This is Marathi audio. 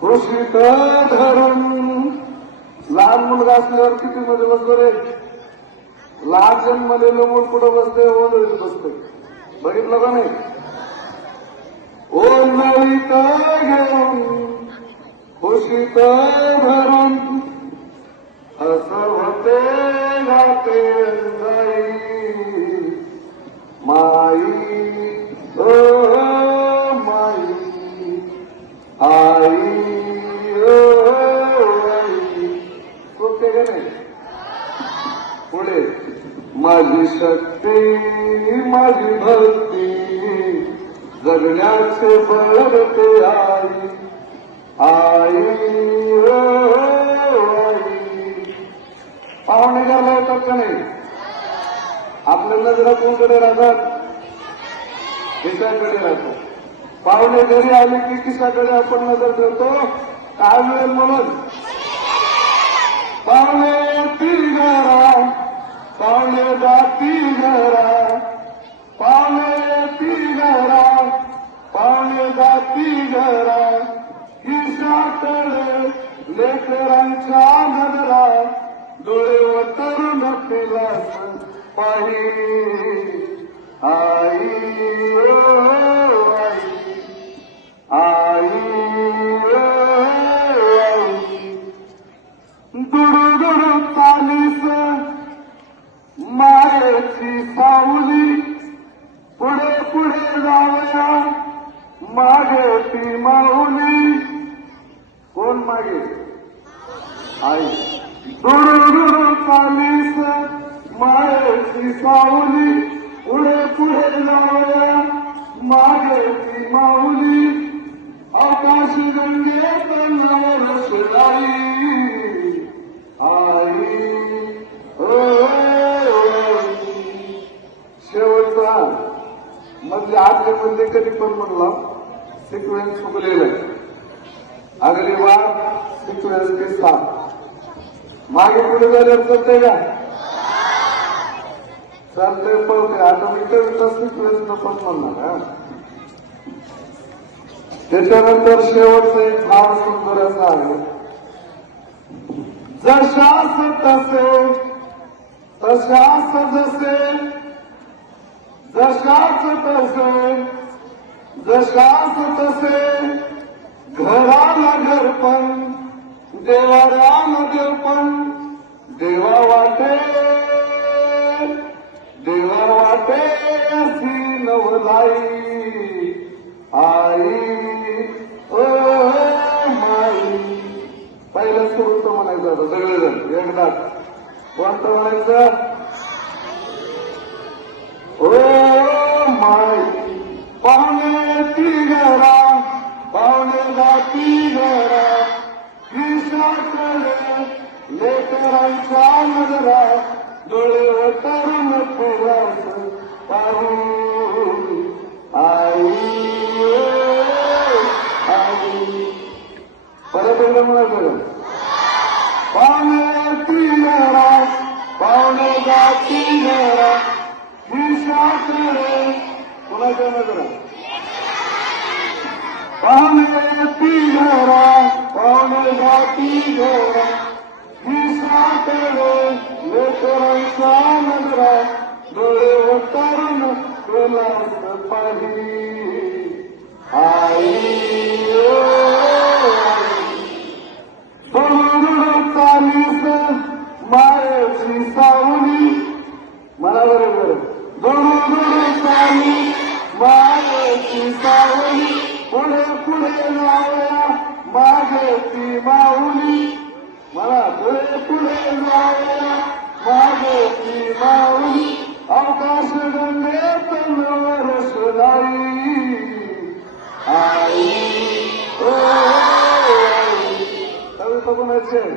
कृषीत धरून लहान मुलगा असल्यावर किती मध्ये बसतो रे, लहान जन्मलेलं मूल कुठं बसते, ओंधळीत बसते, बघितलं का नाही? ओंधळीत घेऊन कृषीत धरून असं होते घाटे जाई माई ओ माई आई ओ आई. सोपे का नाही? पुढे माझी शक्ती माझी भक्ती जगण्याचे बळते आई आई ओ आई. पाहुणे घ्यायला येतात का नाही? आपल्या नजरा कोणकडे राहतात? खिशाकडे राहतो. पाहुणे घरी आले की खिशाकडे आपण नजर ठेवतो, काय मिळेल म्हणून. पाहुणे ती घरा पाहुणे जाती घरा पाहुणे ती घरा पाहुणे जाती घरा खिशाकडे लेकरांच्या नजरा डोळे वटरून पिलास पाही आई ओ आई आई ओ आई. दुडू दुडू चालीस मायेची सावली पुढे पुढे जाऊया मागे ती माऊली. कोण मागे? आई. दुडू दुडू चालीस मायेची सावली पुढे पुढे जाऊया मागे ती माऊली. आकाशी गंगेत नवर शिलाई आई ओ आई. शेवटचा मधले आतले मध्ये कधी पण म्हणला सिक्वेन्स चुकलेला आहे. अगली बार सिक्वेन्स के साथ मागे पुढे झाल्यावर चालतंय का? चालतंय पळते. आता मी कविता सिक्वेन्स पण म्हणणार. त्याच्यानंतर शेवटचं एक फार सुंदर असं आहे. जशास तसे तशास जसे जशास तसे जशास तसे घराला घरपण देवाला देवपण देवा वाटे अशी नवलाई आई ओ माई. पहिलं सुरूच म्हणायचं होतं सगळेजण एकदाच. कोणतं म्हणायचं? ओ माई. पाहुणे ती घरा पाहुणे जाती घरा खिशाकडे लेकरांच्या नजरा डोळे वटरून पिलास पाहू आई आई. परत एकदा म्हणायचं. पाहुणे ती घरा पाहुणे जाती घरा खिशाकडे कुणाच्या नजरा पाहुणे ती घरा पाहुणे जाती घरा खिशाकडे लेकरांच्या नजरा डोळे वटारून पिलास पाही आई ओ आई. दुडू चालीस मायेची सावली मला बरोबर. दुडू चाली मायेची सावली पुढे पुढे जाऊया मागे ती माऊली. मला पुढे पुढे जाऊया मागे ती माऊली. आकाश गंगेत नवर शिलाई आई ओ आई. कविता कोणाची आहे?